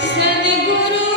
સદગુરુ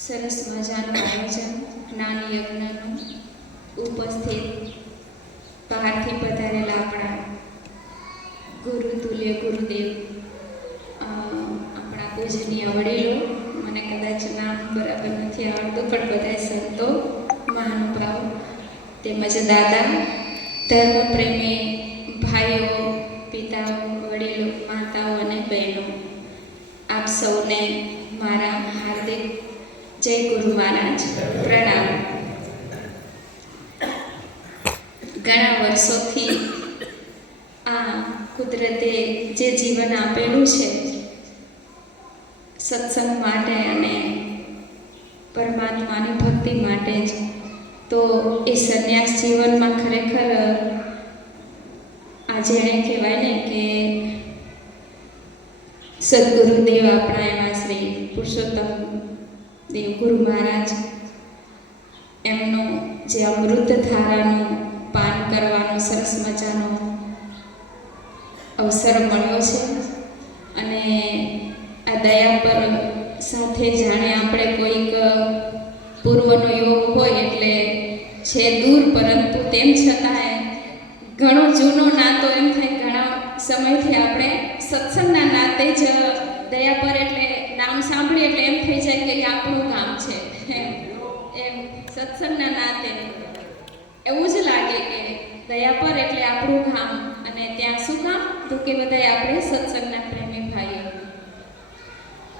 સરસ મજાનું આયોજન જ્ઞાન યજ્ઞનું ઉપસ્થિત બહારથી પધારેલા આપણા ગુરુતુલ્ય ગુરુદેવ, આપણા પૂજનીય વડીલો, મને કદાચ નામ બરાબર નથી આવડતું પણ બધા સંતો, મહાનુભાવ તેમજ દાદા, ધર્મપ્રેમી ભાઈઓ, પિતાઓ, વડીલો, માતાઓ અને બહેનો, આપ સૌને મારા હાર્દિક જય ગુરુ મહારાજ, પ્રણામ. ઘણા વર્ષોથી આ કુદરતે જે જીવન આપેલું છે સત્સંગ માટે અને પરમાત્માની ભક્તિ માટે જ, તો એ સંન્યાસ જીવનમાં ખરેખર આ જેણે કહેવાય ને કે સદગુરુદેવ આપણા એવા શ્રી પુરુષોત્તમ દેવ ગુરુ મહારાજ, એમનો જે અમૃત ધારાનું પાન કરવાનો સરસ મજાનો અવસર મળ્યો છે. અને આ દયા પર સાથે જાણે આપણે કોઈક પૂર્વનો યોગ હોય એટલે છે દૂર, પરંતુ તેમ છતાંય ઘણો જૂનો નાતો, એમ થાય ઘણા સમયથી આપણે સત્સંગના નાતે જ દયા પર એટલે નામ સાંભળીએ એટલે એમ થઈ જાય કે આપણું ગામ છે, એમ સત્સંગના નાતે એવું જ લાગે કે દયા પર એટલે આપણું ગામ. અને ત્યાં શું કામ? તો કે બધા આપણે સત્સંગના પ્રેમી ભાઈઓ.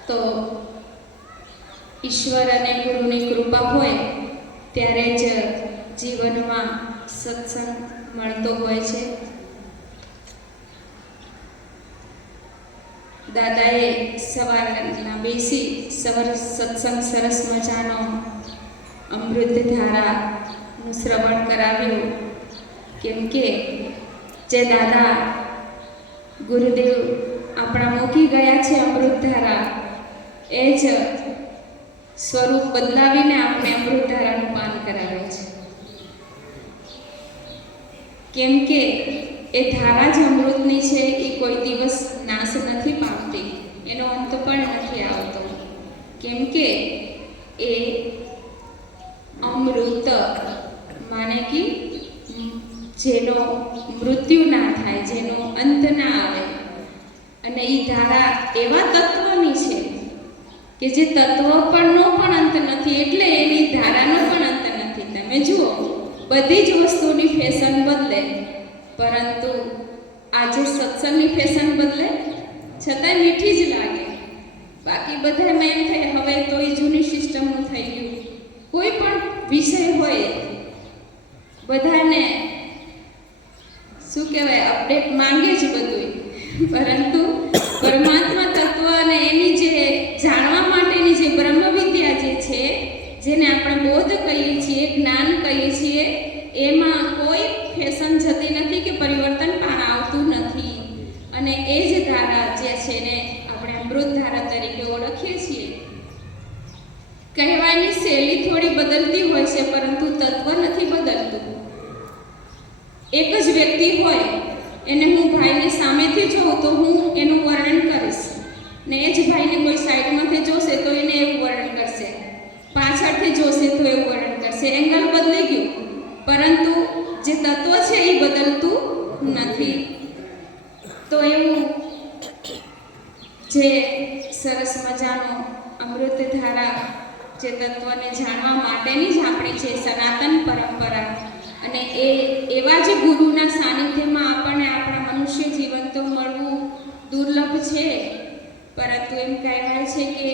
તો ઈશ્વર અને ગુરુની કૃપા હોય ત્યારે જ જીવનમાં સત્સંગ મળતો હોય છે. દાદાએ સવારના બેસી સત્સંગ સરસ મજાનો અમૃત ધારાનું શ્રવણ કરાવ્યું. કેમ કે જે દાદા ગુરુદેવ આપણા મૂકી ગયા છે અમૃત ધારા, એ જ સ્વરૂપ બદલાવીને આપણે અમૃત ધારાનું પાન કરાવે છે. કેમ કે એ ધારા જ અમૃતની છે, એ કોઈ દિવસ નાશ નથી પામતી, એનો અંત પણ નથી આવતો. કેમ કે એ અમૃત માને કે જેનો મૃત્યુ ના થાય, જેનો અંત ના આવે. અને એ ધારા એવા તત્વની છે કે જે તત્વ પરનો પણ અંત નથી, એટલે એની ધારાનો પણ અંત નથી. તમે જુઓ, બધી જ વસ્તુની ફેશન બદલે, પરંતુ આજે સત્સંગની ફેશન બદલે છતાંય મીઠી જ લાગે. બાકી બધામાં એમ થાય હવે તો એ જૂની સિસ્ટમનું થઈ ગયું. કોઈ પણ વિષય હોય બધાને શું કહેવાય, અપડેટ માંગે જ બધું, પરંતુ પરમાત્મા તત્વ અને એની જે જાણવા માટેની જે બ્રહ્મ વિદ્યા જે છે, જેને આપણે બોધ કહીએ છીએ, જ્ઞાન કહીએ છીએ, એમાં કોઈ ફેશન જતી નથી કે પરિવર્તન પણ આવતું નથી. અને એ જ ધારા જે છે ને આપણે અમૃત ધારા તરીકે ઓળખીએ છીએ. કહેવાની શૈલી થોડી બદલતી હોય છે, પરંતુ તત્વ નથી બદલતું. એક જ વ્યક્તિ હોય, એને હું ભાઈને સામેથી જોઉં તો હું એનું વર્ણન કરીશ, ને એ જ ભાઈને કોઈ સાઈડમાંથી જોશે તો એને એવું વર્ણન કરશે, પાછળથી જોશે તો એવું વર્ણન કરશે. એંગલ બદલી ગયું, પરંતુ જે તત્વ છે એ બદલતું નથી. તો એવું જે સરસ મજાનો અમૃત ધારા, જે તત્વને જાણવા માટેની જ આપણી છે સનાતન પરંપરા, અને એ એવા જ ગુરુના સાનિધ્યમાં આપણને આપણા મનુષ્ય જીવન તો મળવું દુર્લભ છે. પરંતુ એમ કહેવાય છે કે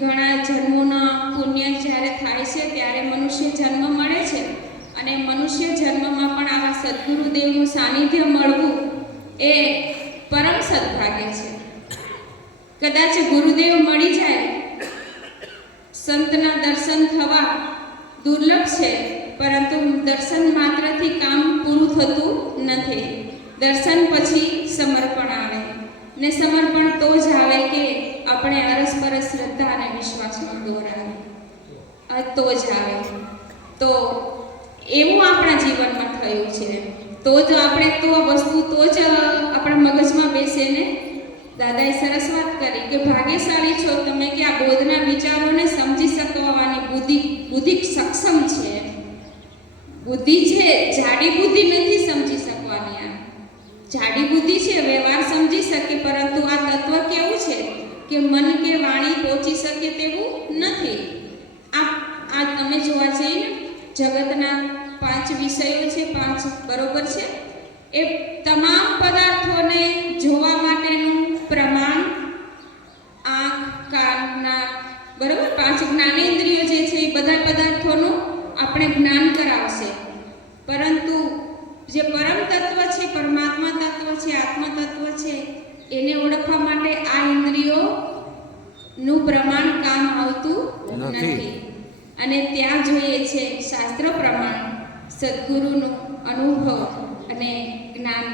ઘણા જન્મોના પુણ્ય જ્યારે થાય છે ત્યારે મનુષ્ય જન્મ મળે છે. અને મનુષ્ય જન્મમાં પણ આવા સદગુરુદેવનું સાનિધ્ય મળવું એ પરમ સદભાગ્ય છે. કદાચ ગુરુદેવ મળી જાય, સંતના દર્શન થવા દુર્લભ છે, પરંતુ દર્શન માત્રથી કામ પૂરું થતું નથી. દર્શન પછી સમર્પણ આવે, ને સમર્પણ તો જ આવે કે આપણે અરસપરસ શ્રદ્ધા અને વિશ્વાસમાં દોરાવે, તો જ આવે. તો એવું આપણા જીવનમાં થયું છે. તો જ આપણે તો વસ્તુ તો જ આપણા મગજમાં બેસે ને. દાદાએ સરસ વાત કરી કે ભાગ્યશાળી છો તમે કે આ બોધના બુદ્ધિ છે, જાડી બુદ્ધિ નથી સમજી શકવાની. આ જાડી બુદ્ધિ છે, વ્યવહાર સમજી શકે, પરંતુ આ તત્વ કેવું છે કે મન કે વાણી પહોંચી શકે તેવું નથી. આ તમે જોવા જઈને જગતના 5 વિષયો છે, 5 બરોબર છે. એ તમામ પદાર્થોને જોવા માટેનું પ્રમાણ આંખ, કાન, નાક, બરોબર 5 જ્ઞાનેન્દ્રિયો જે છે એ બધા પદાર્થોનું આપણે જ્ઞાન કરાવશે. પરંતુ જે પરમ તત્વ છે, પરમાત્મા તત્વ છે, આત્મ તત્વ છે, એને ઓળખવા માટે આ ઇન્દ્રિયોનું પ્રમાણ કામ આવતું નથી. અને ત્યાં જોઈએ છે શાસ્ત્ર પ્રમાણ, સદગુરુનો અનુભવ અને જ્ઞાન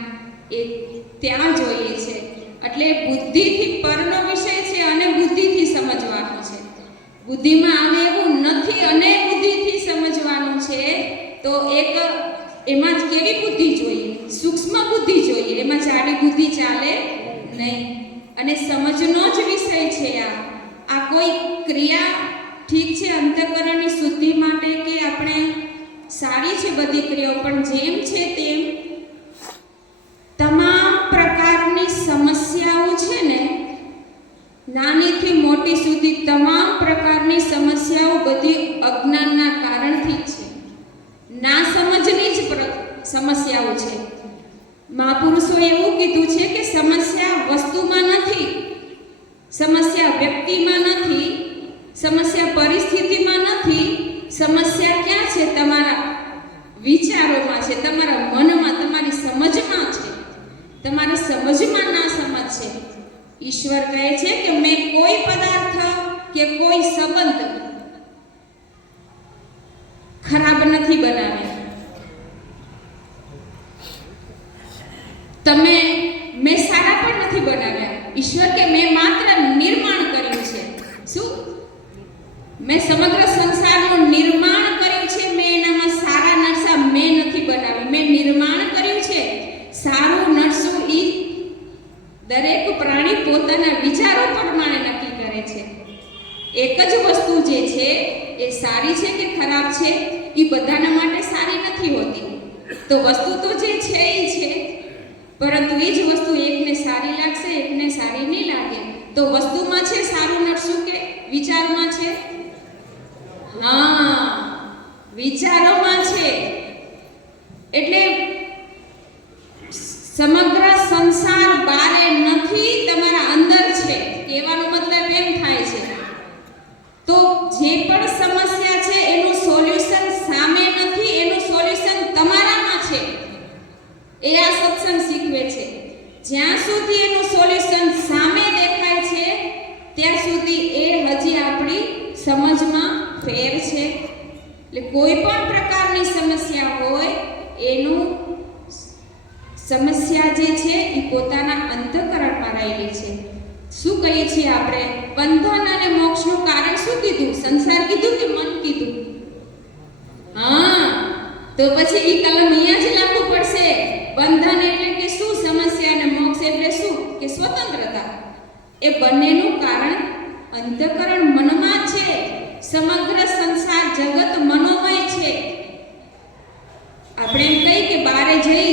એ ત્યાં જોઈએ છે. એટલે બુદ્ધિથી પરનો વિષય છે અને બુદ્ધિથી સમજવાનો છે. બુદ્ધિમાં આવે એવું નથી અને બુદ્ધિથી સમજવાનું છે. તો એક એમાં કેવી બુદ્ધિ જોઈએ? સૂક્ષ્મ બુદ્ધિ જોઈએ. એમાં જાડી બુદ્ધિ ચાલે નહીં. અને સમજનો જ વિષય છે. આ કોઈ ક્રિયા ઠીક છે અંતઃકરણની શુદ્ધિ માટે કે આપણે સારી છે બધી ક્રિયાઓ, પણ જેમ છે તેમ તમામ પ્રકારની સમસ્યાઓ છે ને, નાનીથી મોટી સુધી તમામ પ્રકારની સમસ્યાઓ બધી અજ્ઞાનના કારણથી જ છે. ના સમજની જ સમસ્યાઓ છે. મહાપુરુષોએ એવું કીધું છે કે સમસ્યા વસ્તુમાં નથી, સમસ્યા વ્યક્તિમાં નથી, સમસ્યા પરિસ્થિતિમાં નથી. સમસ્યા ક્યાં છે? તમારા વિચારોમાં છે, તમારા મનમાં, તમારી સમજમાં છે. તમારી સમજમાં ના સમજ છે. ઈશ્વર કહે છે કે મેં કોઈ પદાર્થ કે કોઈ સંબંધ ખરાબ નથી બનાવ્યા. મેં સારા પણ નથી બનાવ્યા. ઈશ્વર કે મેં માત્ર નિર્માણ કર્યું છે. શું? મેં સમગ્ર સંસારનું નિર્માણ કર્યું છે. મેં એનામાં સારા નરસા મેં નથી બનાવી. મેં નિર્માણ કર્યું છે. સારું નરસું ઈ દરેક પ્રાણી પોતાના વિચારો પ્રમાણે નક્કી કરે છે. એક જ વસ્તુ જે છે એ સારી છે કે ખરાબ છે એ બધાના માટે સારી નથી હોતી. તો વસ્તુ તો જે છે એ છે, પરંતુ એ જ વસ્તુ એકને સારી લાગશે, એકને સારી નહીં લાગે. તો વસ્તુમાં છે સારું નરસું કે વિચારમાં છે? હા, વિચારોમાં છે. એટલે સમગ્ર સંસાર બારે નથી, તમારા અંદર છે. કહેવાનો મતલબ એમ થાય છે. તો જે પણ સમસ્યા છે એનું સોલ્યુશન સામે નથી, એનું સોલ્યુશન તમારામાં છે. એ આ સત્સંગ શીખવે છે. જ્યાં સુધી એનું સોલ્યુશન સામે દેખાય છે ત્યાં સુધી એ હજી આપણી સમજમાં ફેર છે. એટલે કોઈ પણ પ્રકારની સમસ્યા હોય એનું સમસ્યા જે છે એ પોતાના અંતઃકરણમાં રહેલી છે. શું કહીએ છીએ આપણે? બંધન અને મોક્ષનું કારણ શું કીધું? સંસાર કીધું કે મન કીધું? હા, તો પછી એ કલમ અહીંયા જ લાગુ પડશે. બંધન એટલે કે શું? સમસ્યા. અને મોક્ષ એટલે શું? કે સ્વતંત્રતા. એ બંનેનું કારણ અંતઃકરણ મનમાં છે. સમગ્ર સંસાર જગત મનોમય છે. આપણે એમ કહી કે બારે જઈ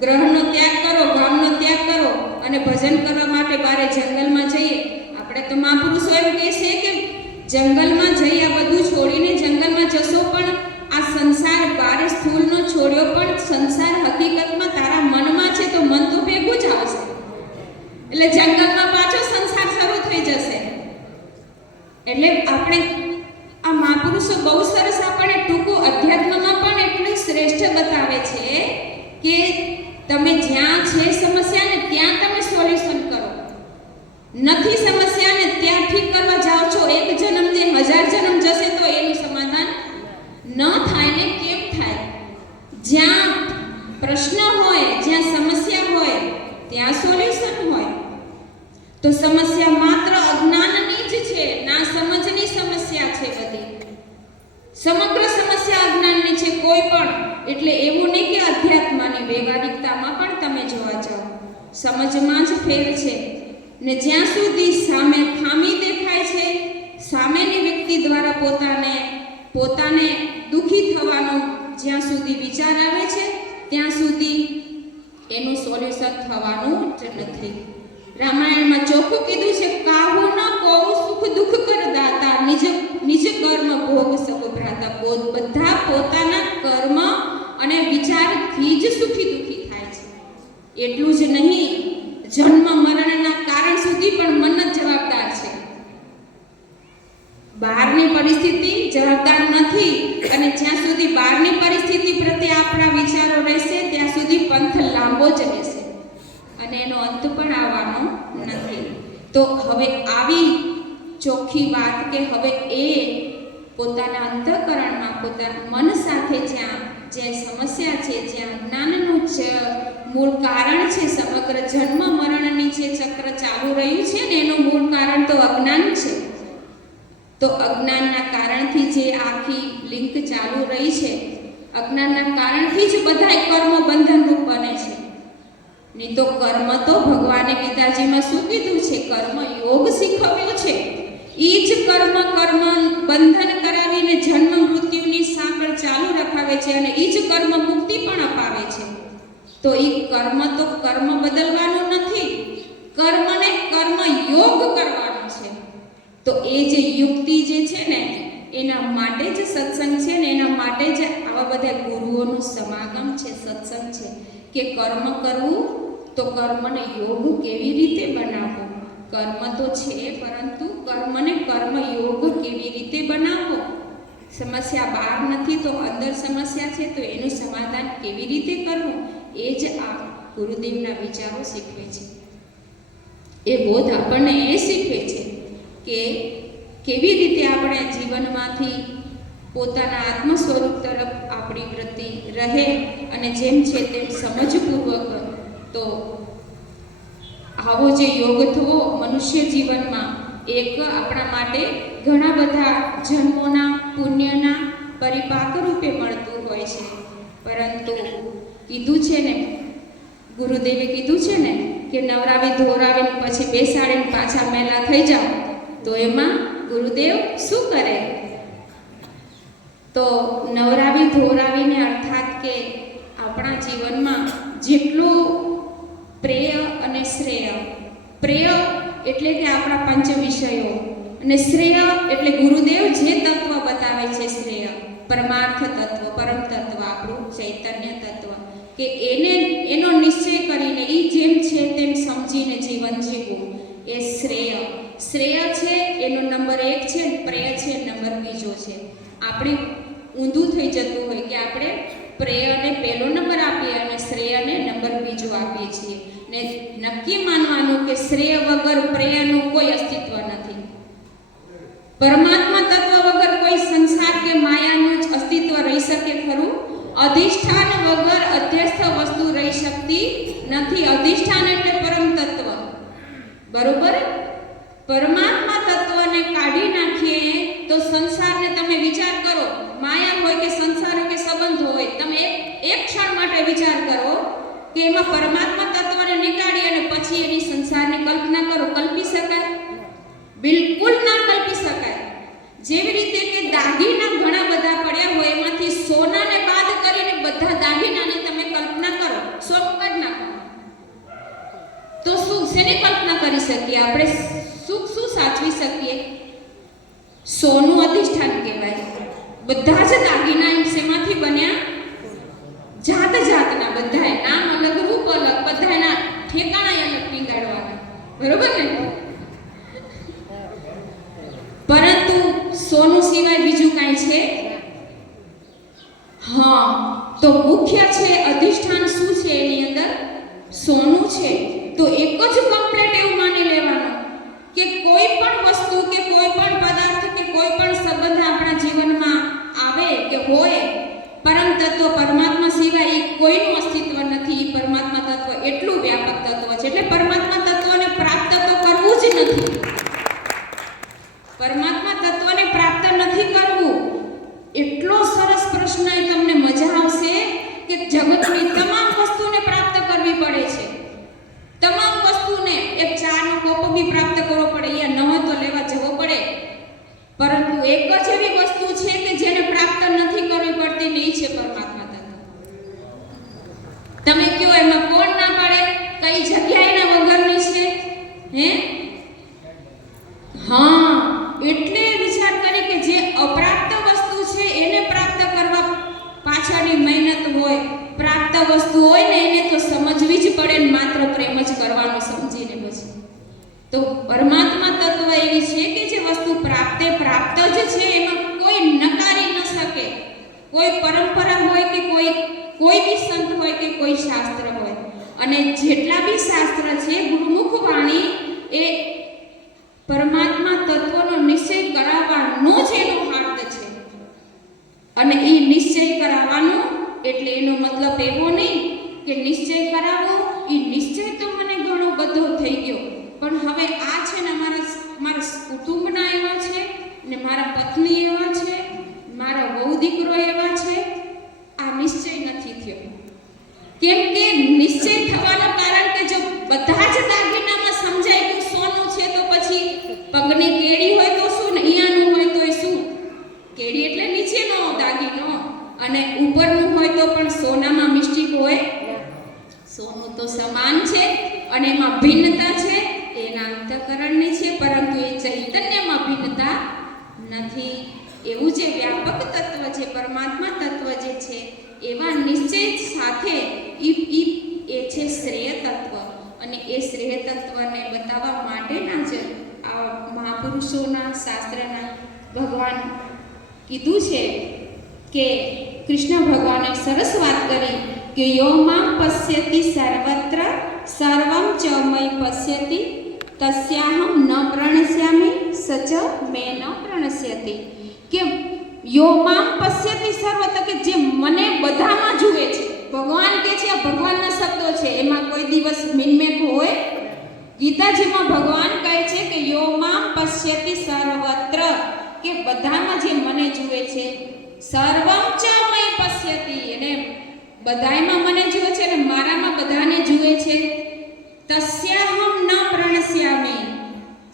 ગ્રહનો ત્યાગ કરો, ગામનો ત્યાગ કરો અને ભજન કરવા માટે બારે જંગલમાં જઈએ. આપણે તો મહાપુરુષો એમ કહે છે કે જંગલમાં જઈ આ બધું છોડીને જંગલમાં જશો, પણ આ સંસાર બારે સ્થૂળનો છોડ્યો, પણ સંસાર હકીકતમાં તારા મનમાં છે. તો મન તો ભેગું જ આવશે. એટલે જંગલમાં પાછો સંસાર શરૂ થઈ જશે. એટલે આપણે આ મહાપુરુષો બહુ સરસ આપણને ટૂંકું અધ્યાત્મમાં પણ એટલું શ્રેષ્ઠ બતાવે છે કે તમે જ્યાં છે સમસ્યાને ત્યાં તમે સોલ્યુશન કરો. નથી સમસ્યાને ત્યાં ઠીક કરવા જાઓ છો. એક જન્મ ને 1000 જન્મ જશે તો એનું સમાધાન ન થાય ને કેમ થાય? જ્યાં પ્રશ્ન હોય, જ્યાં સમસ્યા હોય ત્યાં સોલ્યુશન હોય. તો સમસ્યા માત્ર અજ્ઞાનની જ છે, ના સમજની સમસ્યા છે બધી. સમગ્ર સમસ્યા અજ્ઞાનની છે. કોઈ પણ એટલે એવું નહીં કે અધ્યાત્મની વ્યવહારિકતામાં પણ તમે જોવા જાઓ સમજમાં જ ફેર છે. ને જ્યાં સુધી સામે ખામી દેખાય છે, સામેની વ્યક્તિ દ્વારા પોતાને દુખી થવાનું જ્યાં સુધી વિચાર આવે છે ત્યાં સુધી એનું સોલ્યુશન થવાનું જ નથી. રામાયણમાં ચોખ્ખું કીધું છે, કાહુ ન કહું સુખ દુઃખ કર દાતા, નિજ કર્મ ભોગ સબ ભ્રાતા. બધા પોતાના કર્મ અને વિચારથી જ સુખી દુઃખી થાય છે. એટલું જ નહીં, જન્મ મરણના કારણ સુધી પણ મન જ જવાબદાર છે. બહારની પરિસ્થિતિ જવાબદાર નથી, અને જ્યાં સુધી બહારની પરિસ્થિતિ પ્રત્યે આપણા વિચારો રહેશે ત્યાં સુધી પંથ લાંબો જ રહેશે અને એનો અંત પણ આવવાનો નથી. તો હવે આવી ચોખ્ખી વાત કે હવે એ પોતાના અંતઃકરણમાં પોતાના મન સાથે જ્યાં જે સમસ્યા છે, જ્યાં જ્ઞાનનું જ મૂળ કારણ છે, સમગ્ર જન્મ મરણની જે ચક્ર ચાલુ રહ્યું છે ને એનું મૂળ કારણ તો અજ્ઞાન છે. તો અજ્ઞાનના કારણથી જે આખી લિંક ચાલુ રહી છે, અજ્ઞાનના કારણથી જ બધાય કર્મ બંધનરૂપ બને છે. નહીં તો કર્મ તો ભગવાને ગીતાજીમાં શું કીધું છે? કર્મ યોગ શીખવ્યો છે. એ જ કર્મ બંધન કરાવીને જન્મ મૃત્યુની સાંકળ ચાલુ રખાવે છે અને એ જ કર્મ મુક્તિ પણ અપાવે છે. તો એ કર્મ તો કર્મ બદલવાનું નથી, કર્મને કર્મ યોગ કરવાનો છે. તો એ જે યુક્તિ જે છે ને એના માટે જ સત્સંગ છે ને એના માટે જ આવા બધા ગુરુઓનું સમાગમ છે, સત્સંગ છે કે કર્મ કરવું તો કર્મને યોગ કેવી રીતે બનાવવો. કર્મ તો છે પરંતુ કર્મને કર્મ યોગ કેવી રીતે બનાવવો. સમસ્યા બહાર નથી તો અંદર સમસ્યા છે, તો એનું સમાધાન કેવી રીતે કરવું એ જ આ ગુરુદેવના વિચારો શીખવે છે. એ બોધ આપણને એ શીખવે છે કે કેવી રીતે આપણે જીવનમાંથી પોતાના આત્મ સ્વરૂપ તરફ આપણી વૃત્તિ રહે અને જેમ છે તેમ સમજપૂર્વક. તો આવો જે યોગ થવો મનુષ્ય જીવનમાં એક આપણા માટે ઘણા બધા જન્મોના પુણ્યના પરિપાક રૂપે મળતું હોય છે. પરંતુ કીધું છે ને, ગુરુદેવે કીધું છે ને કે નવરાવી ધોરાવીને પછી બેસાડીને પાછા મેલા થઈ જાઓ, તો એમાં ગુરુદેવ શું કરે? તો નવરાવી ધોરાવીને અર્થાત કે આપણા જીવનમાં જેટલું પ્રેય અને શ્રેય, પ્રેય એટલે કે આપણા પંચ વિષયો અને શ્રેય એટલે ગુરુદેવ જે તત્વ બતાવે છે, શ્રેય પરમાર્થ તત્વ, પરમ તત્વ, આપણું ચૈતન્ય તત્વ, કે એનો નિશ્ચય કરીને એ જેમ છે તેમ સમજીને જીવન જીવવું એ શ્રેય. શ્રેય છે એનો નંબર 1 છે, પ્રેય છે નંબર 2 છે. આપણે ઊંધું થઈ જતું હોય કે આપણે પ્રેયને પહેલો નંબર આપીએ અને શ્રેયને નંબર 2 આપીએ છીએ ને નક્કી માનવાનું કે શ્રેય વગર પ્રેયનું કોઈ અસ્તિત્વ નથી. પરમાત્મા તત્વ વગર કોઈ સંસાર કે માયાનું જ અસ્તિત્વ રહી શકે ખરું? અધિષ્ઠાન વગર અધ્યસ્થ વસ્તુ રહી શકતી નથી. અધિષ્ઠાન એટલે પરમ તત્વ, બરોબર? પરમાત્મા તત્વને કાઢી નાખીએ તો સંસારને તમે વિચાર કરો, માયા હોય કે સંસાર હોય કે સંબંધ હોય, તમે એક ક્ષણ માટે વિચાર કરો કે એમાં પરમાત્મા તત્વને નીકાળી અને પછી એની સંસારની કલ્પના કરો. કલ્પી શકાય? બિલકુલ ના કલ્પી શકાય. જેવી રીતે કે દાગીના ઘણા બધા પડ્યા હોય, એમાંથી સોનાને બાદ કરીને બધા દાગીનાને તમે કલ્પના કરો, સોનું કાઢી નાખો તો શું શેની કલ્પના કરી શકીએ આપણે? શું સાચવી શકીએ? સોનું અધિષ્ઠાન કહેવાય. બધા જ દાગીના શેમાંથી બન્યા? જાત જાતના, બધાય નામ અલગ, રૂપ અલગ, બધાના ઠેકાણા અલગ પીંગાડવાના, બરોબર ને? પરંતુ સોનું સિવાય બીજું કાંઈ છે? હા, તો મુખ્ય છે અધિષ્ઠાન શું છે? એની અંદર સોનું છે. તો એક જ કમ્પ્લીટ એવું માની લેવાનું કે કોઈ પણ વસ્તુ કે કોઈ પણ પદાર્થ કે કોઈ પણ સંબંધ આપણા જીવનમાં આવે કે હોય, પરમ તત્વ પરમાત્મા સિવાય કોઈનું અસ્તિત્વ નથી. પરમાત્મા તત્વ એટલું વ્યાપક તત્વ છે એટલે પરમાત્મા તત્વને પ્રાપ્ત તો કરવું જ નથી. પરમાત્મા તત્વને પ્રાપ્ત નથી કરવું. એટલો સરસ પ્રશ્ન, એ તમને મજા આવશે કે જગતની તમામ વસ્તુને પ્રાપ્ત કરવી પડે છે. તમામ વસ્તુને, એક ચાનો કપ બી પ્રાપ્ત કરવો પડે, અહીંયા ન હોય તો લેવા જવો પડે. પરંતુ એક જ એવી વસ્તુ છે કે જેને પ્રાપ્ત નથી કરવી પડતી, નહીં છે પરમાત્મા હા, એટલે વિચાર કરી કે જે અપ્રાપ્ત વસ્તુ છે એને પ્રાપ્ત કરવા પાછળની મહેનત હોય, પ્રાપ્ત વસ્તુ હોય ને એને તો સમજવી જ પડે ને માત્ર પ્રેમ જ કરવાનો સમજીને પછી. તો પરમાત્મા તત્વ એવી છે કે જે વસ્તુ પ્રાપ્ત જ છે, એમાં કોઈ નકારી ન શકે. કોઈ પરંપરા હોય કે કોઈ બી સંત હોય કે કોઈ શાસ્ત્ર હોય, અને જેટલા બી શાસ્ત્ર છે ગુરુમુખ વાણી એ પરમાત્મા તત્વનો નિશ્ચય કરાવવાનો જ એનો હાથ છે. અને એ નિશ્ચય કરાવવાનો એટલે એનો મતલબ એવો નહીં કે નિશ્ચય કરાવો, એ નિશ્ચય તો મને ઘણો બધો થઈ ગયો, પણ હવે આ છે ને મારા કુટુંબના એવા છે ને મારા પત્ની એવા છે, મારા વહુ દીકરો એવા છે, આ નિશ્ચય નથી થયો. કેમ કે નિશ્ચય થવાનું કારણ કે જો બધા જ દાગીનામાં સમજાય કે સોનું છે તો પછી પગની કેડી હોય તો શું ને અહીંયાનું હોય તો શું? કેડી એટલે નીચેનો દાગીનો, અને ઉપરનું હોય તો પણ સોનામાં મિસ્ટેક હોય? સોનું તો સમાન છે અને એમાં ભિન્નતા છે એના અંતઃકરણની છે, પરંતુ એ ચૈતન્યમાં ભિન્નતા નથી. એવું જે વ્યાપક તત્વ છે, પરમાત્મા તત્વ જે છે, એવા નિશ્ચય સાથે એ છે શ્રેય તત્વ. અને એ શ્રેય તત્વને બતાવવા માટેના જ આ મહાપુરુષોના શાસ્ત્રના ભગવાન કીધું છે કે કૃષ્ણ ભગવાને સરસ વાત કરી કે યો માં પશ્યતિ સર્વત્ર સર્વં ચ મયि પશ્યતિ તસ્યાહમ ન પ્રણશ્યામિ સચ મે ન પ્રણશ્યતિ. કે યો માં પશ્યતિ સર્વત્ર, કે જે મને બધામાં જુએ છે. ભગવાન કે છે, આ ભગવાનના શબ્દો છે, એમાં કોઈ દિવસ મિનમેક હોય? ગીતાજીમાં ભગવાન કહે છે કે યો માં પશ્યતિ સર્વત્ર, કે બધામાં જે મને જુએ છે. સર્વં ચ મયि પશ્યતિ, અને બધાયમાં મને જુએ છે અને મારામાં બધાને જુએ છે. તસ્યાહમ ન પ્રણશ્યામિ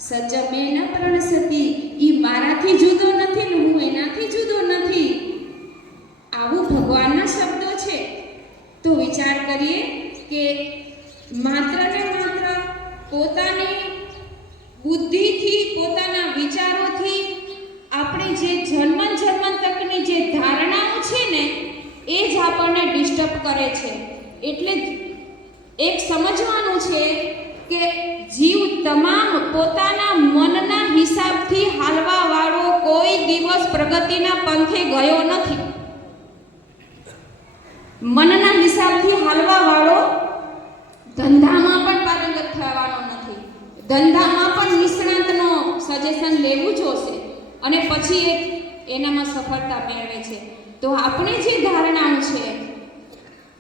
સચ મે ન પ્રણશ્યતિ, ઈ મારાથી જુદો નથી ને હું એનાથી જુદો નથી. આવું ભગવાનના શબ્દો છે. તો વિચાર કરીએ કે માત્ર ને માત્ર પોતાની બુદ્ધિથી, પોતાના વિચારોથી આપણે જે જન્માંતકની જે ધારણાઓ છે ને એ જ આપણને ડિસ્ટર્બ કરે છે. એટલે એક સમજવાનું છે કે જીવ તમામ પોતાના મનના હિસાબથી હાલવા વાળો કોઈ દિવસ પ્રગતિના પંથે ગયો નથી. મનના હિસાબથી હાલવા વાળો ધંધામાં પણ પારંગત થવાનો નથી. ધંધામાં પણ નિષ્ણાતનો સજેશન લેવું જોશે અને પછી એનામાં સફળતા મેળવે છે. તો આપણે જે ધારણાઓ છે,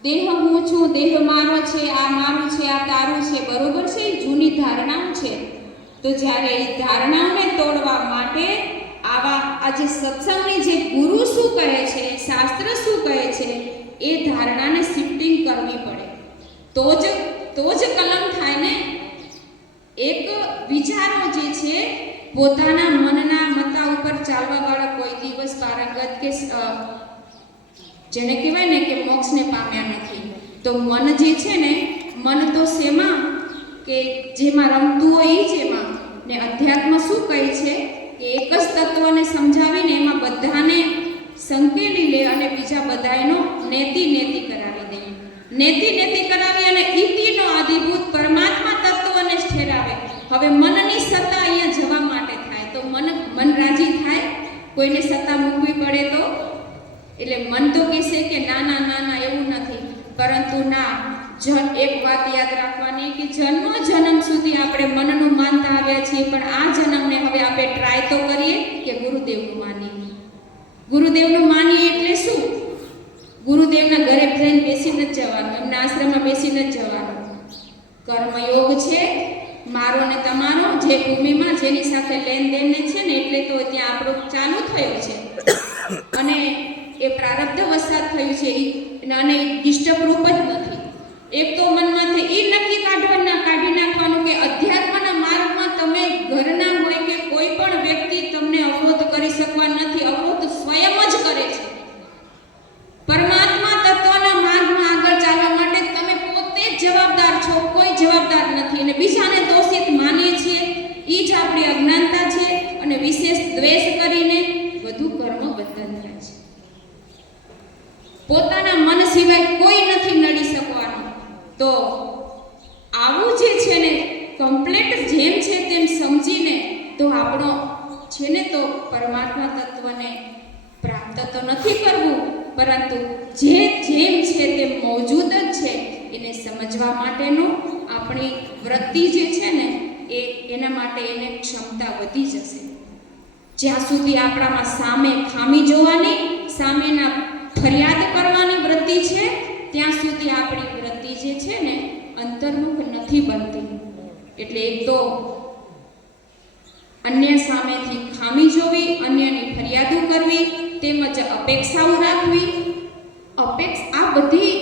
દેહ હું છું, દેહ મારો છે, આ મારું છે, આ તારું છે, બરોબર છે, એ જૂની ધારણાઓ છે. તો જ્યારે એ ધારણાઓને તોડવા માટે આજે સત્સંગની જે ગુરુ શું કહે છે, શાસ્ત્ર શું કહે છે, એ ધારણાને શિફ્ટિંગ કરવી પડે. તો જ કલમ થાય ને. એક વિચારો જે છે પોતાના મનના મતા ઉપર ચાલવા વાળા કોઈ દિવસ પારંગત કે જેને કહેવાય ને કે મોક્ષને પામ્યા નથી. તો મન જે છે ને, મન તો શેમાં કે જેમાં રમતું હોય એ જ એમાં. ને અધ્યાત્મ શું કહે છે કે એક જ તત્વને સમજાવીને એમાં બધાને સંકેલી લે અને બીજા બધાનો નેતિ કરાવી દે. નેતિ કરાવી અને ઇતિનો આદિભૂત પરમાત્મા તત્વને જ ઠેરાવે. હવે મનની સત્તા અહીંયા જવા માટે થાય તો મન રાજી થાય? કોઈને સત્તા મૂકવી પડે તો? એટલે મન તો કહેશે કે ના ના ના ના એવું નથી, પરંતુ ના, એક વાત યાદ રાખવાની કે જન્મ સુધી આપણે મનનું માનતા આવ્યા છીએ, પણ આ જન્મને હવે આપણે ટ્રાય તો કરીએ કે ગુરુદેવનું માનીએ. ગુરુદેવનું માનીએ એટલે શું? ગુરુદેવના ઘરે જઈને બેસીને જ જવાનું, એમના આશ્રમમાં બેસીને જ જવાનું. કર્મયોગ છે મારો ને તમારો, જે ભૂમિમાં જેની સાથે લેનદેન છે ને, એટલે તો ત્યાં આપણું ચાલુ થયું છે અને એ પ્રારબ્ધ વસાત થયું છે અને ડિસ્ટર્બ રૂપ જ નથી. એક તો મનમાંથી એ નક્કી કાઢી નાખવાનું કે અધ્યાત્મના માર્ગમાં તમે ઘરના હોય કે કોઈ પણ વ્યક્તિ તમને અવરોધ કરી શકવા નથી. અવરોધ સ્વયં જ કરે છે. પરમાત્મા તત્વના માર્ગમાં આગળ ચાલવા માટે તમે પોતે જ જવાબદાર છો, કોઈ જવાબદાર નથી. અને બીજાને દોષિત માનીએ છીએ, એ જ આપણી અજ્ઞાનતા છે, તો આવું જે છે ને કમ્પ્લીટ જેમ છે તેમ સમજીને તો આપણો છે ને તો પરમાત્મા તત્વને પ્રાપ્ત તો નથી કરવું, પરંતુ જે જેમ છે તે મોજૂદ જ છે એને સમજવા માટેનું આપણી વૃત્તિ જે છે ને એના માટે એને ક્ષમતા વધી જશે. જ્યાં સુધી આપણામાં સામે ખામી જોવાની, સામેના ફરિયાદ કરવાની વૃત્તિ છે, ત્યાં સુધી આપણી વૃત્તિ જે છે ને અંતર્મુખ નથી બનતી. એટલે એક તો અન્ય સામેથી ખામી જોવી, અન્યની ફરિયાદો કરવી, તેમજ અપેક્ષાઓ રાખવી. આ બધી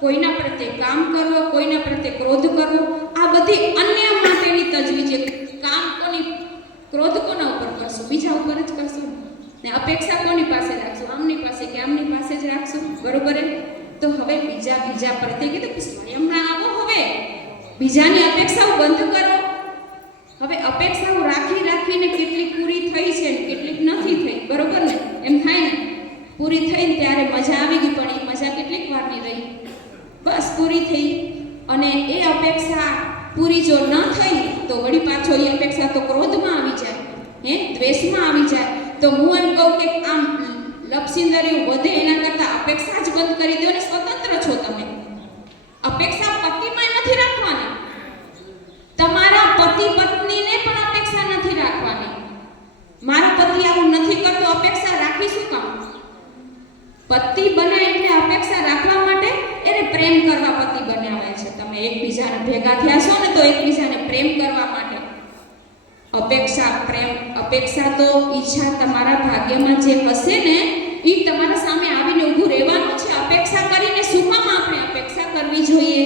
કોઈના પ્રત્યે કામ કરવો, કોઈના પ્રત્યે ક્રોધ કરવો, આ બધી અન્ય માટેની તજવીજ છે. કામ કોની, ક્રોધ કોના ઉપર કરશું? બીજા ઉપર જ કરશું ને. અપેક્ષા કોની પાસે રાખશું? આમની પાસે કે આમની પાસે જ રાખશું, બરોબર? તો હવે બીજા પ્રત્યે કીધું સ્વયંના આવો, હવે બીજાની અપેક્ષાઓ બંધ કરો. હવે અપેક્ષાઓ રાખીને કેટલીક પૂરી થઈ છે ને કેટલીક નથી થઈ, બરોબર ને? એમ થાય ને, પૂરી થઈને ત્યારે મજા આવી ગઈ, પણ એ મજા કેટલીક વારની રહી, બસ પૂરી થઈ. અને એ અપેક્ષા પૂરી જો ન થઈ તો વળી પાછો એ અપેક્ષા તો ક્રોધમાં આવી જાય, દ્વેષમાં આવી જાય. તો હું એમ કહું કે આમ લપસિંદરીઓ વધે એના કરતાં અપેક્ષા જ બંધ કરી દો ને. સ્વતંત્ર છો તમે. અપેક્ષા પતિમાં નથી રાખવાની, તમારા પતિ પત્નીને પણ અપેક્ષા નથી રાખવાની. મારો પતિ આવું નથી કરતો, અપેક્ષા રાખી શું કામ? પતિ બને એટલે અપેક્ષા રાખવા માટે, એને પ્રેમ કરવા પતિ બનાવ્યા છે. તમે એકબીજાને ભેગા થયા છો ને તો એકબીજાને પ્રેમ કરવા માટે. અપેક્ષા તો ઈચ્છા તમારા ભાગ્યમાં જે હશે ને એ તમારા સામે આવીને ઊભું રહેવાનું છે. અપેક્ષા કરીને શું કામ આપણે અપેક્ષા કરવી જોઈએ?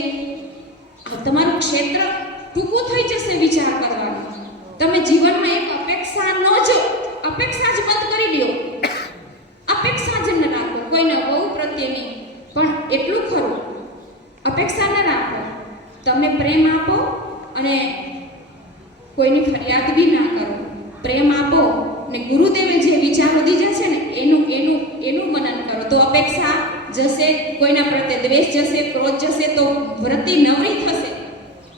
તમારું ક્ષેત્ર ટૂંકું થઈ જશે વિચાર કરવાનો. તમે જીવનમાં એક અપેક્ષા જ બંધ કરી દો. અપેક્ષા જ ન રાખો કોઈના બહુ પ્રત્યેની, પણ એટલું ખરું અપેક્ષા ન રાખો. તમે પ્રેમ આપો અને કોઈની ફરિયાદ બી ના કરો. પ્રેમ આપો ને ગુરુદેવે જે વિચારો દીધા છે ને એનું મનન કરો. તો અપેક્ષા જશે, કોઈના પ્રત્યે દ્વેષ જશે, ક્રોધ જશે, તો વૃત્તિ નવરી થશે.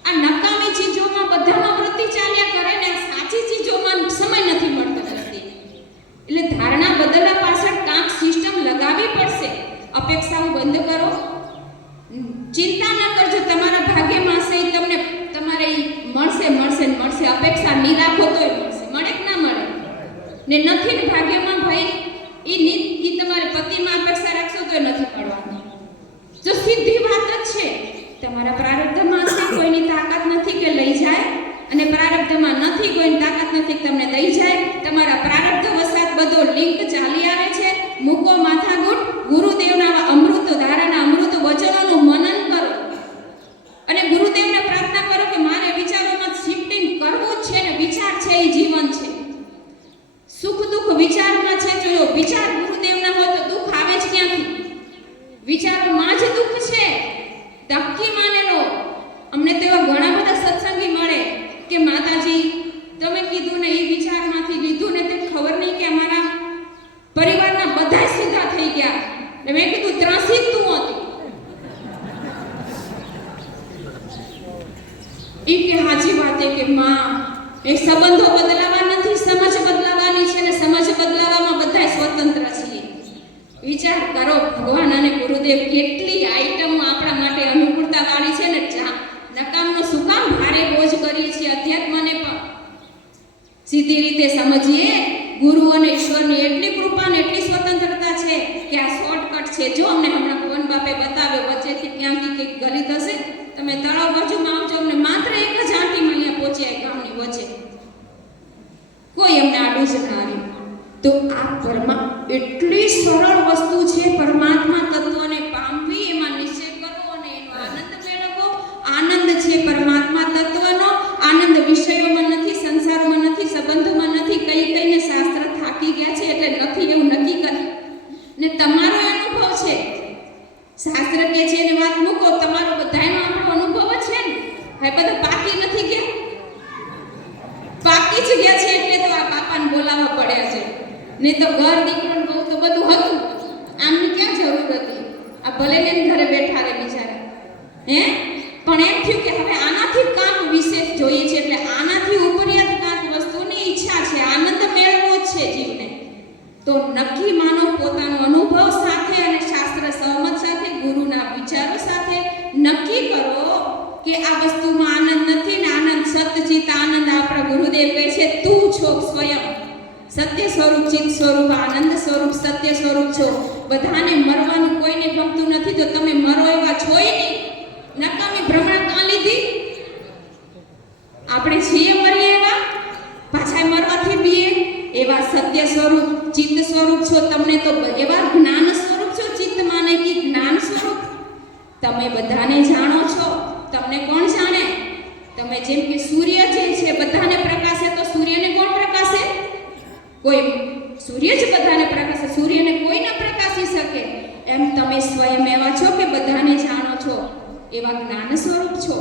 આ નકામી ચીજોમાં બધામાં વૃત્તિ ચાલ્યા કરે ને સાચી ચીજોમાં સમય નથી મળતો વૃત્તિ. એટલે ધારણા બદલવા પાછળ કાંક સિસ્ટમ લગાવવી પડશે. અપેક્ષાઓ બંધ કરો. ચિંતા ન કરજો, તમારા ભાગ્યમાં હશે તમને, તમારે મળશે. અપેક્ષા નહીં રાખો તોય મળશે. મળે કે ના મળે? ને નથી ને ભાગ્યમાં ભાઈ એ તમારે પતિમાં અપેક્ષા રાખશો તોય નથી મળવાનું. જો સીધી વાત જ છે, તમારા પ્રારબ્ધમાં હશે, કોઈની તાકાત નથી કે લઈ જાય, અને પ્રારબ્ધમાં નથી, કોઈની તાકાત નથી કે તમને દઈ જાય. તમારા પ્રારબ્ધ વસાત બધો લિંક ચાલી આવે છે. મૂકો માથાકૂટ, ગુરુદેવના અમૃત ધારાના અમૃત વચનોનું મનન કરો અને ગુરુદેવને પ્રાર્થના કરો કે મારે વિચારોમાં શિફ્ટિંગ કરવું જ છે ને. વિચાર છે એ જીવન છે. સુખ દુઃખ વિચારમાં છે. જો વિચાર ગુરુદેવના હોય તો દુઃખ આવે જ ક્યાંથી? વિચારોમાં જ દુઃખ છે. ધક્કી માને લો. અમને તો એવા ઘણા બધા સત્સંગી મળે કે માતાજી તમે કીધું ને એ વિચારમાંથી લીધું ને તે ખબર નહીં કે અમારા પરિવારના બધા સીધા થઈ ગયા. ને મેં કીધું ત્રાસી તું હતી. એ કે હાજી વાત કે માં એ સંબંધો બદલાવા નથી, સમજ બદલાવાની છે ને સમજ બદલાવામાં બધા સ્વતંત્ર છીએ. વિચાર કરો ભગવાન અને ગુરુદેવ કેટલી આઈટમ આપણા માટે અનુકૂળતા વાળી છે ને. નકામનો શું કામ ભારે બોજ કરી છે? અધ્યાત્મને પણ સીધી રીતે સમજીએ. ગુરુ અને ઈશ્વરની એટલી કૃપા ને એટલી સ્વતંત્રતા છે કે આ શોર્ટકટ છે. જો અમને હમણાં ભગવાન બાપે બતાવ્યો વચ્ચેથી ક્યાંથી કંઈક ગલી થશે, તમે તળાવ બાજુમાં આવજો, અમને માત્ર એક જ આંટીમાં અહીંયા પહોંચ્યા ગામની વચ્ચે, કોઈ અમને આડું જ ના આવ્યું. તો આ એટલી સરળ વસ્તુ છે પરમાત્મા તત્વને પામવી. એમાં નિશ્ચય કરો અને એનો આનંદ મેળવો. આનંદ છે પરમાત્મા તત્વનો. આનંદ વિષયોમાં નથી, સંસારમાં નથી, સંબંધોમાં નથી. કઈને શાસ્ત્ર થાકી ગયા છે એટલે નથી એવું નક્કી કરે ને તમારો અનુભવ છે. શાસ્ત્ર કે છે એની વાત મૂકો, તમારો બધાનો આપણો અનુભવ જ છે ને. હવે બધા પાકી નથી ગયા, પાકી જ ગયા છે એટલે તો આ પાપાને બોલાવવા પડ્યા છે. નહીં તો ઘર દીકરો બહુ તો બધું હતું, આમની ક્યાં જરૂર હતી? આ ભલે ને ઘરે બેઠા રહે બિચારા, હે પણ એમ થયું કે હવે આનાથી કાંક વિશેષ જોઈએ છે, એટલે આનાથી ઉપરિયાત કાંક વસ્તુની ઈચ્છા છે, આનંદ મેળવવો જ છે જીવને. તો નક્કી માનો પોતાનો અનુભવ સાથે અને શાસ્ત્ર સહમત સાથે, ગુરુના વિચારો સાથે નક્કી કરો કે આ વસ્તુમાં આનંદ નથી ને આનંદ સતચિત આનંદ. આપણા ગુરુદેવ કહે છે તું છો સ્વયં સત્ય સ્વરૂપ, ચિત્ત સ્વરૂપ, આનંદ સ્વરૂપ, સત્ય સ્વરૂપ છો. બધાને મરવાનું કોઈને ગમતું નથી તો તમે મરો એવા છોય નહીં. નકામી ભ્રમણા કાં લીધી? આપણે છીએ મરીએ એવા, પાછા મરવાથી બીએ એવા સત્ય સ્વરૂપ, ચિત્ત સ્વરૂપ છો. તમને તો એવા જ્ઞાન સ્વરૂપ છો. ચિત્ત માને કે જ્ઞાન સ્વરૂપ. તમે બધાને જાણો છો. તમને કોણ જાણે? તમે જેમ કે સૂર્ય જે છે બધાને પ્રકાશે, તો સૂર્યને કોણ પ્રકાશે? કોઈ સૂર્ય જ બધાને પ્રકાશે, સૂર્યને કોઈ ન પ્રકાશી શકે. એમ તમે સ્વયં એવા છો કે બધાને જાણો છો, એવા જ્ઞાન સ્વરૂપ છો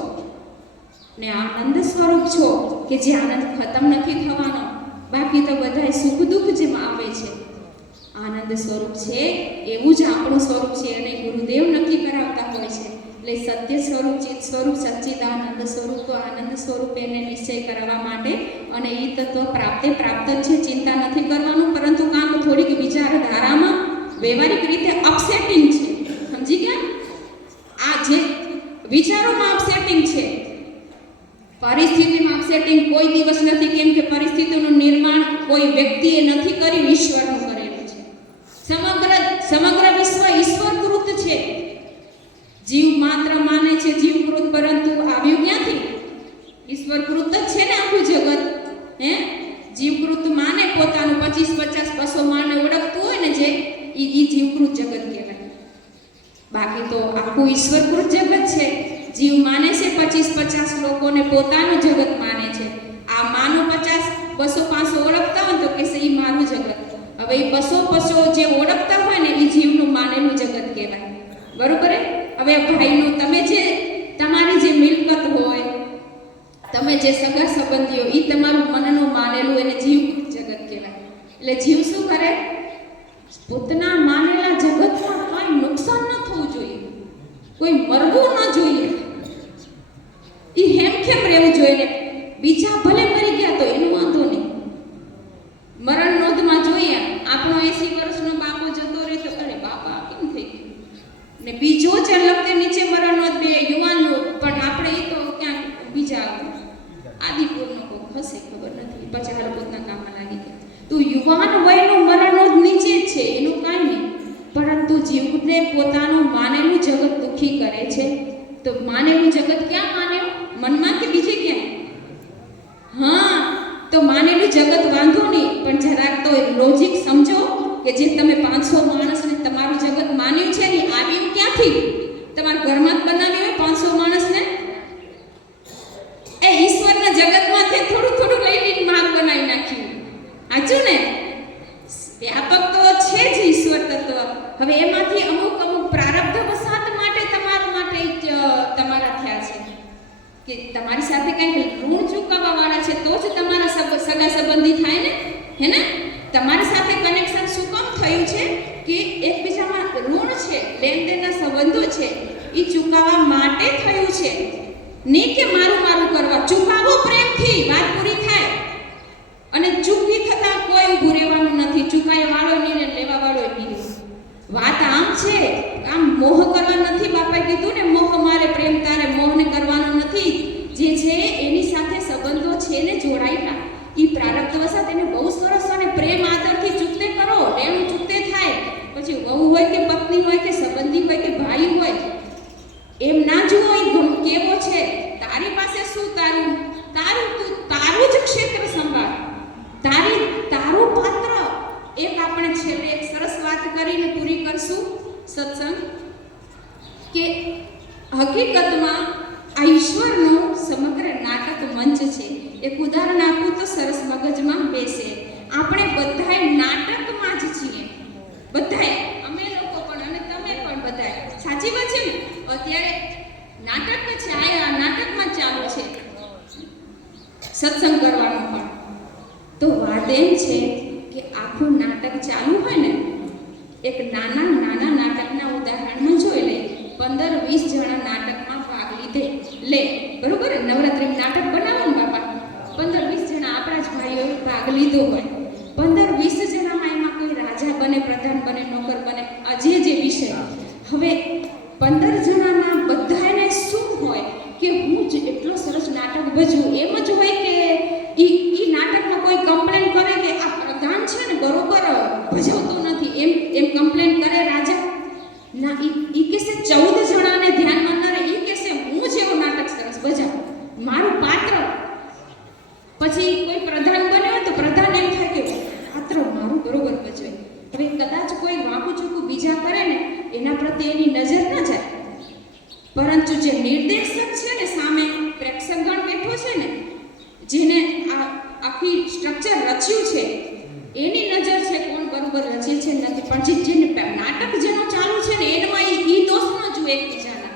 ને આનંદ સ્વરૂપ છો કે જે આનંદ ખતમ નથી થવાનો. બાકી તો બધાય સુખ દુઃખ જ આવે છે. આનંદ સ્વરૂપ છે એવું જ આપણું સ્વરૂપ છે અને ગુરુદેવ નક્કી કરાવતા હોય છે. એટલે સત્ય સ્વરૂપ, ચિત્ત સ્વરૂપ, સચ્ચિદાનંદ સ્વરૂપ, આનંદ સ્વરૂપ એને નિશ્ચય કરવા માટે અને એ તત્વ પ્રાપ્ત જ છે. ચિંતા નથી કરવાનું, પરંતુ કામ થોડીક વિચારધારામાં વ્યવહારિક રીતે અપસેટિંગ છે. સમજી ગયા? આ જે વિચારોમાં અપસેટિંગ છે, પરિસ્થિતિમાં અપસેટિંગ કોઈ દિવસ નથી. કેમ કે પરિસ્થિતિનું નિર્માણ કોઈ વ્યક્તિએ નથી કર્યું, ઈશ્વરનું કરેલું છે. સમગ્ર વિશ્વ ઈશ્વરકૃત છે. જીવ માત્ર માને છે જીવકૃત, પરંતુ આવ્યું ક્યાંથી? ઈશ્વરકૃત જ છે ને આખું જગત. હે જીવકૃત માને પોતાનું 25, 50, 200 માને ઓળખતું હોય ને જે ઈ જીવકૃત જગત કહેવાય. બાકી તો આખું ઈશ્વરકૃત જગત છે. જીવ માને છે 25, 50 લોકોને પોતાનું જગત માને છે. આ માનો 50, 200, 500 ઓળખતા હોય તો કે ઈ મારું જગત. હવે એ 200 જે ઓળખતા હોય ને એ જીવનું માનેલું જગત કહેવાય. બરોબર? હવે ભાઈનું તમે જે તમારી જે મિલકત હોય, તમે જે સગા સંબંધીઓ, એ તમારું મનનું માનેલું એને જીવકૃત જગત કહેવાય. એટલે જીવ શું કરે? પોતાના માનેલા જગતમાં કાંઈ નુકસાન ન થવું જોઈએ, કોઈ મરવું ન જોઈએ, એ હેમખેમ રહેવું જોઈએ. બીજા ભલે મરી ગયા તો એનું વાંધો નહીં. મરણ નોંધમાં જોઈએ આપણો 80 વર્ષનો બાપો જતો રહે તો અરે બાપા કેમ થઈ ગયું, ને બીજો જ લગતે નીચે મરણ નોંધ બે યુવાન, પણ આપણે એ તો ક્યાંક બીજા આદિપુરનો કોઈ હશે ખબર નથી, પછી હાલ પોતાના કામમાં લાગી ગયા. તો યુવાન વયનું મરણ નોંધ નીચે જ છે, એનું કાંઈ નહીં. પરંતુ જીવને પોતાનું માનેલું જગત દુઃખી કરે છે. તો માનેલું જગત ક્યાં માન્યું? મનમાં કે બીજે ક્યાં? હા, તો માનેલું જગત વાંધો નહીં, પણ જરાક તો લોજિક સમજો કે જે તમે 500 માણસને તમારું જગત માન્યું છે ને આવ્યું ક્યાંથી? તમારા ઘરમાં જ બનાવ્યું હોય 500 માણસને? એ ઈશ્વરના જગતમાંથી થોડું લઈ લઈને માપ બનાવી નાખ્યું. સાચું ને? વ્યાપક તો છે જ ઈશ્વર તત્વ. હવે એમાંથી અમુક પ્રારબ્ધ વસાત માટે તમારા થયા છે કે તમારી સાથે કંઈક ઋણ ચૂકવવા વાળા છે તો જ તમારા સગા સંબંધી થાય ને, હે ને? તમારી સાથે કનેક્શન શું કામ થયું છે કે એકબીજામાં ઋણ છે, લેનદેનના સંબંધો છે, એ ચૂકવવા માટે થયું છે. નહીં કે મારું કરવા. ચૂકવો પ્રેમથી, વાત પૂરી થાય. અને ચૂકવી થતા કોઈ ઊભું રહેવાનું નથી. ચૂકાય વાળો નહીં ને લેવા વાળો નહીં. વાત આમ છે, આમ મોહ કરવા નથી. બાપાએ કીધું ને મોહ મારે પ્રેમ તારે, મોહને કરવાનો નથી. જે છે એની સાથે સંબંધો છે ને જોડાયેલા, એ પ્રારબ્ધ વસાત એને બહુ સરસ અને પ્રેમ આદરથી ચૂકતે કરો, એનું ચૂકતે થાય. પછી વહુ હોય કે પત્ની હોય કે સંબંધી હોય કે ભાઈ હોય, એમ ના જુઓ એ કેવો છે, તારી પાસે શું, તારું જ ક્ષેત્ર સંભાળ, તારું પાત્ર. એક આપણે છેલ્લે એક સરસ વાત કરીને પૂરી કરશું સત્સંગ, કે હકીકતમાં આ ઈશ્વરનો સમગ્ર નાટક મંચ છે. એક ઉદાહરણ આપું તો સરસ મગજમાં બેસે. આપણે બધાય નાટકમાં જ છીએ, બધાય, અમે લોકો પણ અને તમે પણ બધાય. સાચી વાત છે ને? અત્યારે નાટક છે, આ નાટકમાં ચાલુ છે સત્સંગ કરવાનું પણ. તો વાત એમ છે કે આખું નાટક ચાલુ હોય ને, એક નાના નાટકના ઉદાહરણમાં જોઈ લે. 15-20 જણા નાટકમાં ભાગ લે, બરોબર? નવરાત્રિમાં નાટક બનાવો ને બાપા, 15-20 જણા આપણા જ ભાઈઓએ ભાગ લીધો હોય, 15-20 જણામાં એમાં કોઈ રાજા બને, પ્રધાન બને, નોકર બને, જે વિષય. હવે 15 જણામાં બધાને શું હોય કે હું જ એટલો સરસ નાટક ભજવું, એમ જ હોય કે ઈ નાટકમાં કોઈ કમ્પ્લેન કરે કે આ પ્રધાન છે ને બરોબર ભજવતો નથી, એમ કમ્પ્લેન કરે રાજા? ના, ઈ કહેશે 14 જણાને ધ્યાનમાં ન રહે, ઈ કહેશે હું જેવો નાટક સરસ ભજાવું, મારું પાત્ર. પછી કોઈ પ્રધાન બન્યો તો પ્રધાન એમ થાય કે પાત્ર મારું બરોબર ભજવે. હવે કદાચ કોઈ વાંકું ચૂકું બીજા કરે ને એના પ્રત્યે એની નજર ન જાય, પરંતુ જે નિર્દેશક છે ને, સામે પ્રેક્ષકગણ બેઠો છે ને, જેને આ આખી સ્ટ્રક્ચર રચ્યું છે, એની નજર છે કોણ બરોબર રચે છે નથી. પણ જેને નાટક જેનો ચાલુ છે ને એમાં ઈ દોષ ન જુએ એકબીજાના.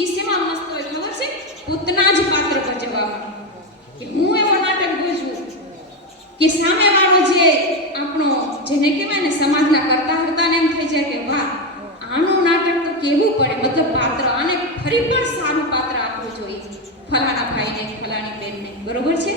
ઈ શેમાં મસ્ત હોય ખબર છે? પોતાના જ પાત્ર ભજવવામાં, કે હું એવો નાટક ભજવું કે સામેવાળો જે આપણો જેને કહેવાય ને સમાજના કરતા હરતાને એમ થઈ જાય કે વાહ, આનું નાટક તો કેવું પડે, મતલબ પાત્ર આને ફરી પણ સારું પાત્ર આપવું જોઈએ, ફલાણા ભાઈને, ફલાણી બેનને, બરોબર છે?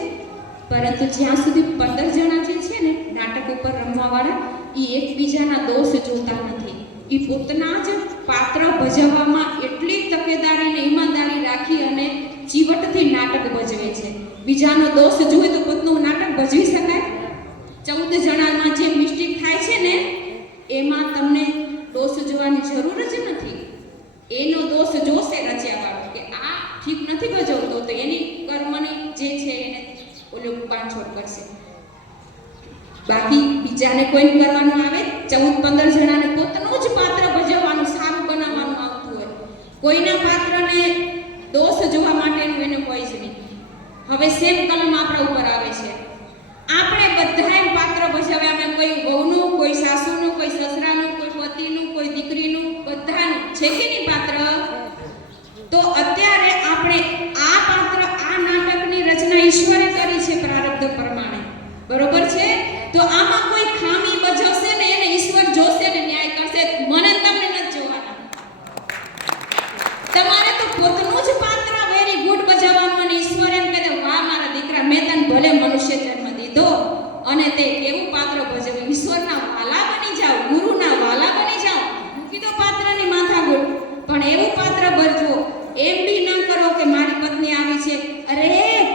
પરંતુ જ્યાં સુધી 15 જણા જે છે ને નાટક ઉપર રમવાવાળા, એ એકબીજાના દોષ જોતા નથી, એ પોતાના જ પાત્ર ભજવવામાં એટલી તકેદારી ને ઈમાનદારી રાખી અને ચીવટથી નાટક ભજવે છે. બીજાનો દોષ જુએ તો પોતાનું નાટક ભજવી શકાય? 14 જણામાં જે મિસ્ટેક થાય છે ને એમાં તમને દોષ જોવાની જરૂર જ નથી. એનો દોષ જોશે રચ્યાવાળો કે આ ઠીક નથી ભજવતો, તો એની કર્મની જે છે એને ઓલો બાંધછોડ કરશે. બાકી બીજાને કોઈને કરવાનું આવે, 14-15 જણાને પોતાનું જ પાત્ર ભજવવાનું, સારું બનાવવાનું આવતું હોય, કોઈના પાત્રને દોષ જોવા માટેનું એને કોઈ જ નહીં. હવે સેમ કલમ આપણા ઉપર આવે છે, આપણે બધાએ પાત્ર ભજવ્યા, અમે કોઈ વહુનું, કોઈ સાસુનું, કોઈ સસરાનું, કોઈ પતિનું, કોઈ દીકરીનું, બધાનું છે કે નહીં પાત્ર? તો અત્યારે આપણે આ પાત્ર, આ નાટકની રચના ઈશ્વરે કરી છે પ્રારબ્ધ પ્રમાણે, બરોબર છે? તો આમાં કોઈ ખામી બજવશે ને એને ઈશ્વર જોશે ને ન્યાય કરશે, મને તમને નથી જોવાના. તમારે તો પોતાનું જ પાત્ર વેરી ગુડ ભજવવાનું, અને ઈશ્વર એમ કહે વાહ મારા દીકરા, મેં તને ભલે મનુષ્ય જન્મ દીધો અને તે કેવું પાત્ર ભજવે, ઈશ્વરના વાલા બની જાઓ, ગુરુના વાલા બની જાઓ, મૂકી દો પાત્રની માથાકૂટ, પણ એવું પાત્ર ભજવો. એમ બી ન કરો કે મારી પત્ની આવી છે, અરે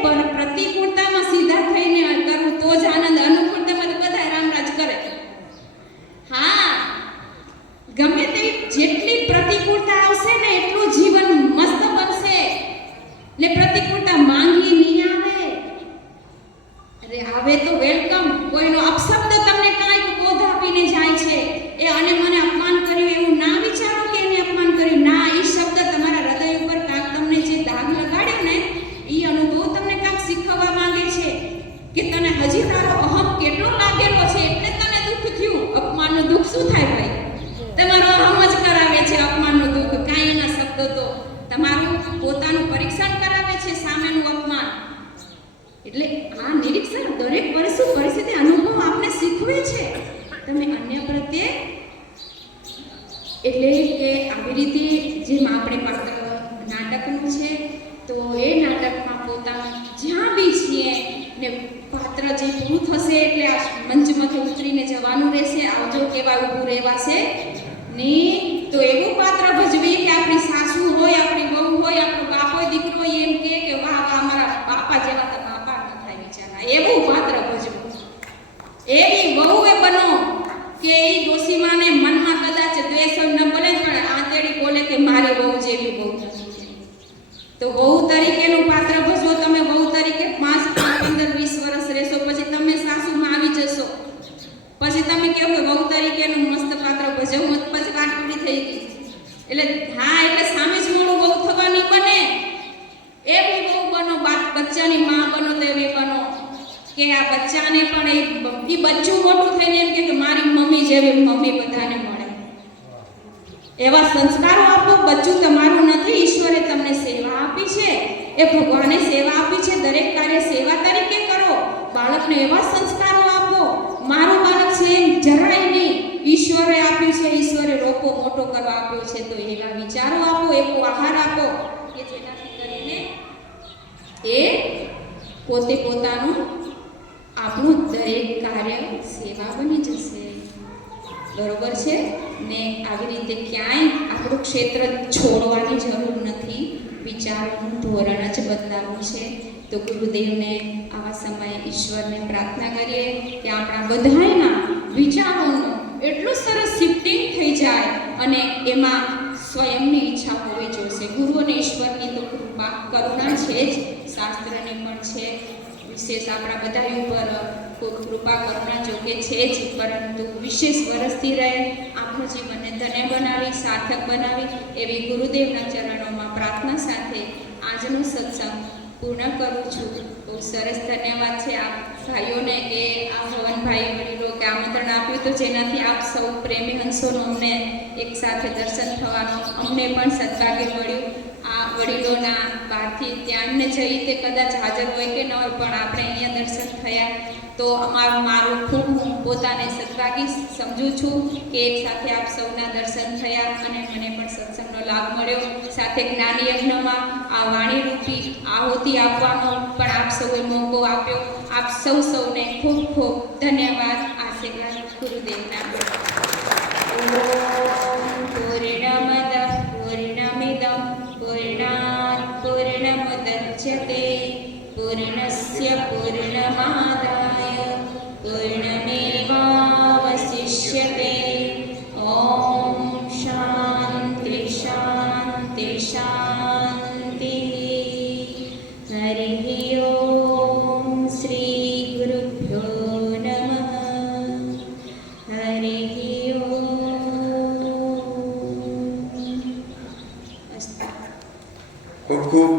પણ પ્રતિકૂળતામાં સીધા થઈને કરવું તો જ આનંદ, અનુકૂળતામાં તો બધા રામરાજ કરે. હા, ગમે તેવી જેટલી પ્રતિકૂળતા આવશે ને એટલું જીવન મસ્ત બનશે. ને પ્રતિકૂળતા માંગી નહીં આવે, અરે આવે તો વેલકમ. કોઈનો અપશબ્દ તમને કાંઈક બોધ આપીને જાય છે, એ અને મને અપમાન કર્યું એવું ના વિચારો કે એને અપમાન કર્યું. ના, એ શબ્દ તમારા હૃદય ઉપર કાંક તમને જે દાગ લગાડ્યો ને એ અનુભવ તમને કાંક શીખવવા માંગે છે કે તને હજી તારો અહમ કેટલો લાગેલો છે એટલે તને દુઃખ થયું. અપમાનનું દુઃખ શું થાય ભાઈ? તમારો અહમ જ કરાવે છે અપમાનનું દુઃખ. કાંઈ એના શબ્દો તો તમારું પોતાનું પરીક્ષણ કરાવે છે, સામેનું અપમાન. એટલે આ નિરીક્ષણ દરેક પરિસ્થિતિ અનુભવ આપને શીખવે છે. તમે અન્ય પ્રત્યે એટલે કે આવી રીતે જેમ આપણે પાત્ર નાટકનું છે તો એ નાટકમાં પોતાનું જ્યાં બી છીએ ને પાત્ર જે પૂરું થશે એટલે આ મંચમાંથી ઉતરીને જવાનું રહેશે. આવજો કેવા ઊભું રહેવાશે ને તો એવું પાત્ર ભજવી કે આપણી સાસુ હોય, આપણી વહુ હોય, આપણો બાપ હોય, દીકરો હોય, એમ કે વાહ વાહ અમારા બાપા જેવા તો બાપા ન થાય બિચારા, એવું પાત્ર ભજવું. એવી વહુ એ બનો કે એ ડોશીમાને મનમાં કદાચ દ્વેષ ન બોલે પણ આંતેડી બોલે કે મારી વહુ જેવી વહુ નથી. તો વહુ તરીકેનું પાત્ર ભજવો. તમે વહુ તરીકે 5, 15, 20 વર્ષ રહેશો, પછી તમે સાસુમાં આવી જશો, પછી તમે કહો કે વહુ તરીકેનું મસ્ત પાત્ર ભજવું, પછી વાત પૂરી થઈ ગઈ. એટલે હા, એટલે સામે જ મોડું વહુ થવાની બને એવી વહુ બનો. બચ્ચાની માં બનો તો એવી બનો કે આ બચ્ચાને પણ એ બચ્ચું મોટું થઈને એમ કે મારી મમ્મી જેવી મમ્મી બધાને મળે. એવા સંસ્કારો આપો. બચ્ચું તમારું નથી, ઈશ્વરે તમને સેવા આપી છે, એ ભગવાને સેવા આપી છે. દરેક કાર્ય સેવા તરીકે કરો. બાળકને એવા સંસ્કારો આપો. મારું બાળક છે એમ જરાય નહીં, ઈશ્વરે આપ્યું છે, ઈશ્વરે રોપો મોટો કરવા આપ્યો છે, તો એવા વિચારો આપો, એવો આહાર આપો કે પોતે પોતાનું આપણું દરેક કાર્ય સેવા બની જશે. બરોબર છે ને? આવી રીતે ક્યાંય આપણું ક્ષેત્ર છોડવાની જરૂર નથી. વિચારોનું ધોરણ જ બદલાવવું છે. તો ગુરુદેવને આવા સમયે ઈશ્વરને પ્રાર્થના કરીએ કે આપણા બધાના વિચારોનું એટલું સરસ શિફ્ટિંગ થઈ જાય અને એમાં સ્વયંની ઈચ્છા હોવી જોઈએ. ગુરુ અને ઈશ્વરની તો કૃપા કરુણા છે જ, શાસ્ત્રની પણ છે. વિશેષ આપણા બધા ઉપર કૃપા કરુણા જોકે છે જ, પરંતુ વિશેષ વરસતી રહે, આપણું જીવનને ધન્ય બનાવી, સાર્થક બનાવી, એવી ગુરુદેવના ચરણોમાં પ્રાર્થના સાથે આજનો સત્સંગ પૂર્ણ કરું છું. બહુ સરસ ધન્યવાદ છે આપ ભાઈઓને કે આ ભવનભાઈ વડીલો કે આમંત્રણ આપ્યું, તો જેનાથી આપ સૌ પ્રેમી હંસોનો અમને એક સાથે દર્શન થવાનું અમને પણ સદભાગ્ય મળ્યું. આ વડીલોના બહારથી ત્યાંને જઈ તે કદાચ હાજર હોય કે ન હોય, પણ આપણે અહીંયા દર્શન થયા તો મારું ખૂબ હું પોતાને સદભાગી સમજું છું કે એક સાથે આપ સૌના દર્શન થયા અને મને પણ સત્સંગનો લાભ મળ્યો. સાથે જ્ઞાન યજ્ઞમાં આ વાણીરૂપી આહુતિ આપવાનો પણ આપ સૌએ મોકો આપ્યો. આપ સૌને ખૂબ ખૂબ ધન્યવાદ. આશીર્વાદ ગુરુદેવના. પૂર્ણમદ પૂર્ણમિદં પૂર્ણાત પૂર્ણમુદચ્યતે પૂર્ણસ્ય પૂર્ણમાદાય પૂર્ણમેવાવશિષ્યતે. ઓમ શાંતિ શાંતિ શાંતિ. હરિ ઓમ. શ્રી ગુરુભ્યો નમઃ. હરિ ઓમ. ખૂબ ખૂબ